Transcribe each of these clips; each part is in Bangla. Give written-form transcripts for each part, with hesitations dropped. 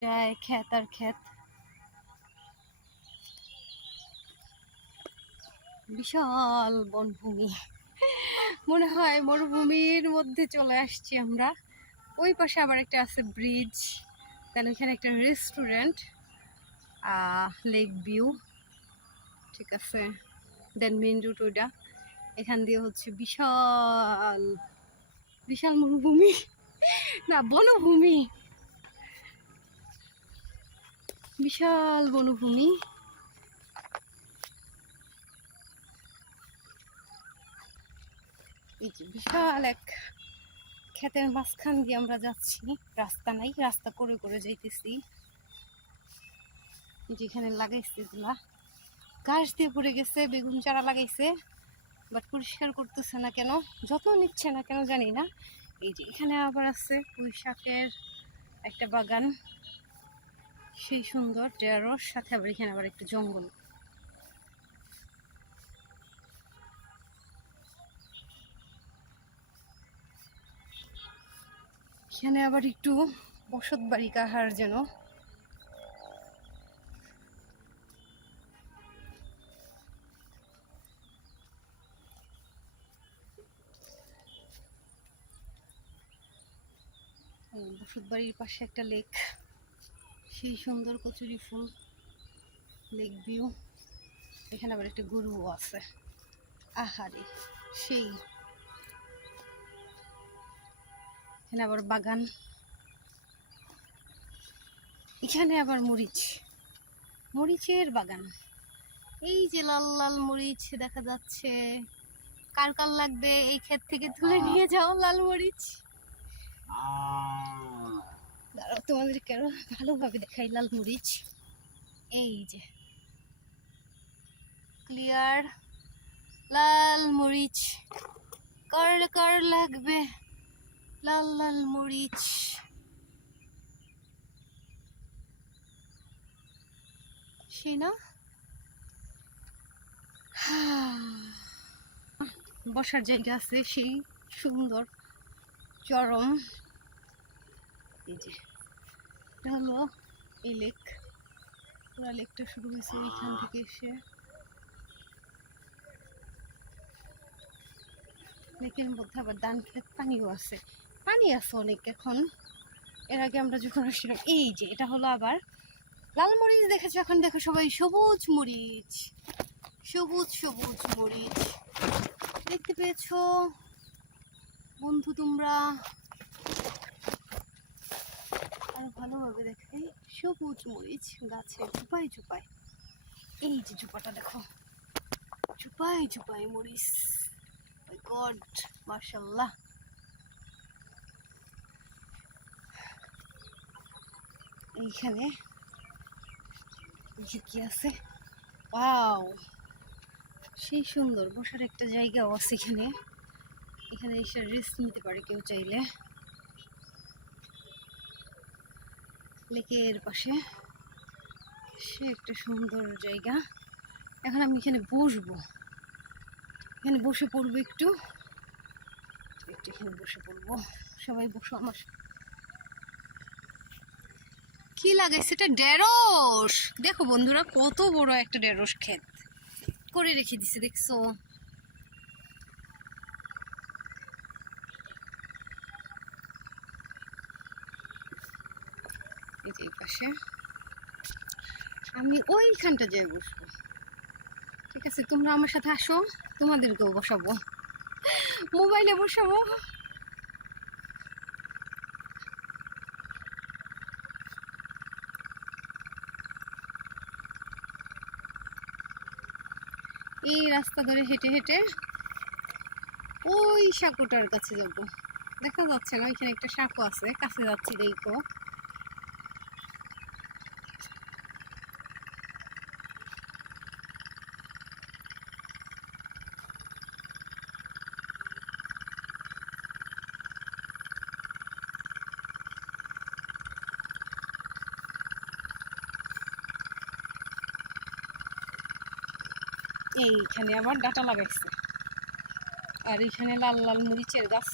ক্ষেত আর ক্ষেত, বিশাল বনভূমি, মনে হয় মরুভূমির মধ্যে চলে আসছি আমরা। ওই পাশে আবার একটা আছে ব্রিজ, দেন ওইখানে একটা রেস্টুরেন্ট, লেক ভিউ, ঠিক আছে। দেন মেন রুট ওইটা, এখান দিয়ে হচ্ছে বিশাল বিশাল মরুভূমি, না বনভূমি, বিশাল বনভূমি। এই যে বিশাল এক ক্ষেতের মাঝখান দিয়ে আমরা যাচ্ছি, রাস্তা নাই, রাস্তা করে করে যাইতেছি। যেখানে লাগাইছে এগুলা ঘাস দিয়ে পড়ে গেছে, বেগুন চারা লাগাইছে, বাট পরিষ্কার করতেছে না কেন, যত্ন নিচ্ছে না কেন জানি না। এই যে এখানে আবার আছে পুঁই শাকের একটা বাগান, সেই সুন্দর ঢেঁড়স, সাথে আবার এখানে আবার একটু জঙ্গল। এখানে আবার একটু বসত বাড়ি কাহার যেন, বসত বাড়ির পাশে একটা লেক, সেই সুন্দর কচুরি ফুল, লেক ভিউ। এখানে আবার একটা গরুও আছে, আহারে সেই। এখানে আবার বাগান, এখানে আবার মরিচ, মরিচের বাগান। এই যে লাল লাল মরিচ দেখা যাচ্ছে, কার কার লাগবে এই ক্ষেত থেকে তুলে নিয়ে যাও লাল মরিচ। দাঁড়াও তোমাদেরকে আরো ভালোভাবে দেখাই লাল মরিচ। এই যে ক্লিয়ার লাল মরিচ, কার কার লাগবে লাল লাল মরিচ। সেই না, বসার জায়গা আছে সেই সুন্দর চরম। এই যে এটা হলো এই লেক, পুরা লেকটা শুরু হয়েছে এইখান থেকে এসে। লেকের মধ্যে আবার ধান ক্ষেত, পানিও আছে, পানি আছে অনেক এখন। এর আগে আমরা যখন আসছিলাম, এই যে এটা হলো আবার লাল মরিচ দেখেছো, এখন দেখো সবাই সবুজ মরিচ, সবুজ সবুজ মরিচ দেখতে পেয়েছো বন্ধু তোমরা? আর ভালোভাবে দেখাই, সবুজ মরিচ গাছে চুপাই চুপাই। এই যে চুপাটা দেখো, চুপাই চুপাই মরিচ, গড মাশাআল্লাহ। এইখানে কি আছে, ওয়াও সেই সুন্দর বসার একটা জায়গাও আছে এখানে। এখানে এসে রেস্ট নিতে পারে কেউ চাইলে, লেকের পাশে সে একটা সুন্দর জায়গা। এখন আমি এখানে বসবো, এখানে বসে পড়বো, একটু একটু এখানে বসে পড়বো। সবাই বসো আমার। কি লাগাইছে এটা? ঢেঁড়স। দেখো বন্ধুরা কত বড় একটা ঢেঁড়স ক্ষেত করে রেখে দিছে, দেখছো? এই যে এই পাশে আমি ওইখানটা যাই বসবো, ঠিক আছে? তোমরা আমার সাথে আসো, তোমাদেরকেও বসাবো, মোবাইলে বসাবো। এই রাস্তা ধরে হেঁটে হেঁটে ওই সাঁকোটার কাছে যাব, দেখা যাচ্ছে না, ওইখানে একটা সাঁকো আছে, কাছে যাচ্ছি দেখো। এইখানে আবার ডাটা লাগাইছে, আর এইখানে লাল লাল মরিচের গাছ।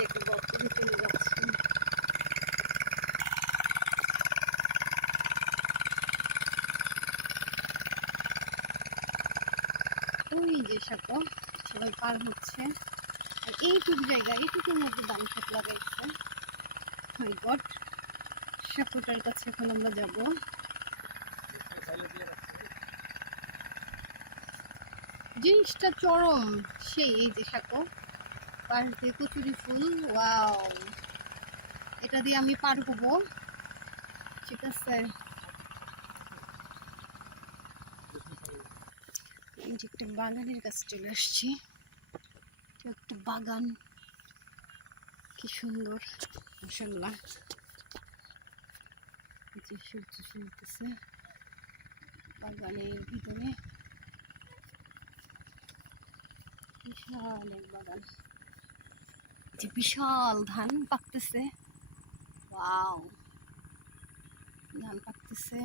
যে একটা বকরি চলে যাচ্ছে। ওই যে সাঁকো সবাই পার হচ্ছে। আর এইটুকু জায়গা, এইটুকুর মধ্যে ধান ক্ষেত লাগাইছে। মাই গড, সাঁকোটার কাছে এখন আমরা যাব। জিনিসটা চরম সেই। এই যে সাঁকো, পাশ দিয়ে কচুরি ফুল, ওয়াও, এটা দিয়ে আমি পার হবো। ঠিক আছে, এই যে একটা বাগানের কাছে চলে আসছি। একটা বাগান, কি সুন্দর, মাশাআল্লাহ। যে সূর্য চলতেছে বাগানের ভিতরে, বিশাল এক বাগান। যে বিশাল ধান পাকতেছে, ওয়াও, ধান পাকতেছে।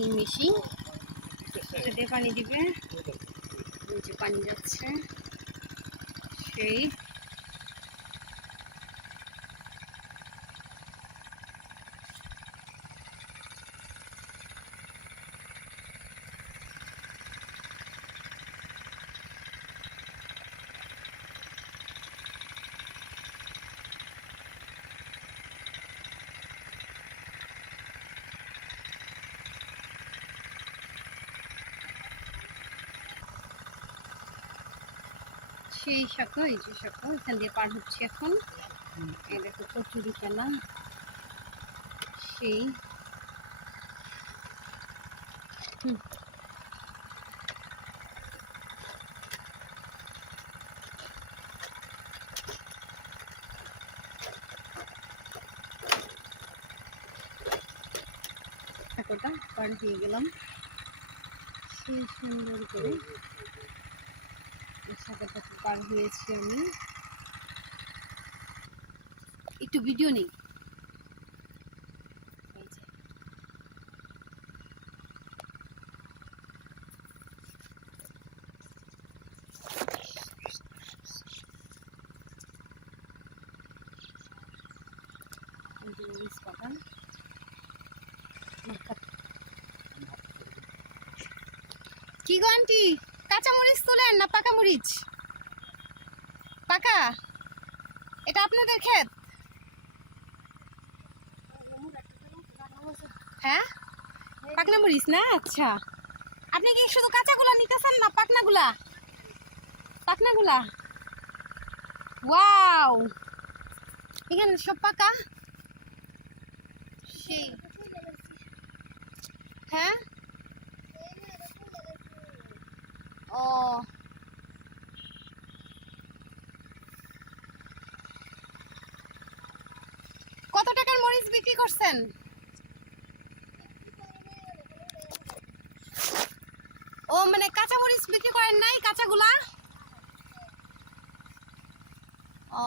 এই মেশিন, এটা দিয়ে পানি দিবে, নিচে পানি যাচ্ছে সেই। সেই শাখা, এই যে শাখা, এখান দিয়ে পার হচ্ছে এখন। এই দেখো কচুরি কেনা, সেই। শাখাটা পার হয়ে গেলাম সেই সুন্দর করে। শাখাটা পার হয়েছি আমি। একটু ভিডিও নেই। বাগান, কি গো আন্টি, কাঁচা মরিচ তোলেন না পাকা মরিচ? পাকা, এটা আপনাদের ক্ষেত? হ্যাঁ, পাকনা মরিচ না, আচ্ছা। আপনি কি শুধু কাঁচাগুলা নিতেছেন না পাকনাগুলা? পাকনাগুলা, ওয়াও, এখানে সব পাকা সেই। হ্যাঁ, ও, কত টাকার মরিচ বিক্রি করছেন? ও মানে কাঁচা মরিচ বিক্রি করেন নাই, কাঁচাগুলা? ও,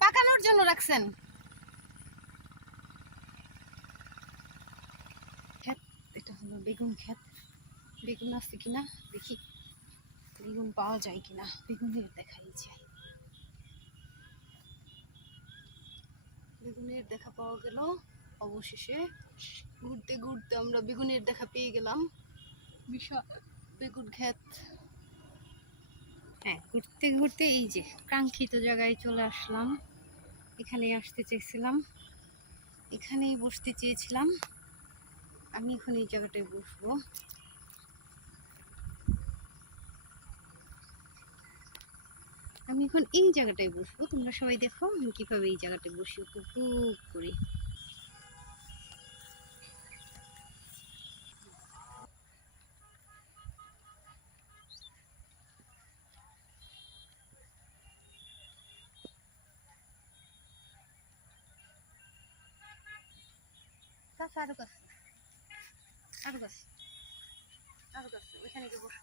পাকানোর জন্য রাখছেন। ক্ষেত, এটা হলো বেগুন ক্ষেত। বেগুন আছে কিনা দেখি, বেগুন পাওয়া যায় কিনা, বেগুনের দেখাই যায়। বেগুনের দেখা পাওয়া গেল অবশেষে। ঘুরতে ঘুরতে আমরা বেগুনের দেখা পেয়ে গেলাম। বিশাল বেগুন ক্ষেত। হ্যাঁ, ঘুরতে ঘুরতে এই যে কাঙ্ক্ষিত জায়গায় চলে আসলাম। এখানেই আসতে চেয়েছিলাম, এখানেই বসতে চেয়েছিলাম। আমি এখন এই জায়গাটায় বসবো। আমি এখন এই জায়গাটায় বসবো। তোমরা সবাই দেখো আমি কিভাবে এই জায়গাটায় বসে উপভোগ করি। আছে আরো গাছ, আরো গাছ, আরো গাছ, ওইখানে গিয়ে বসো।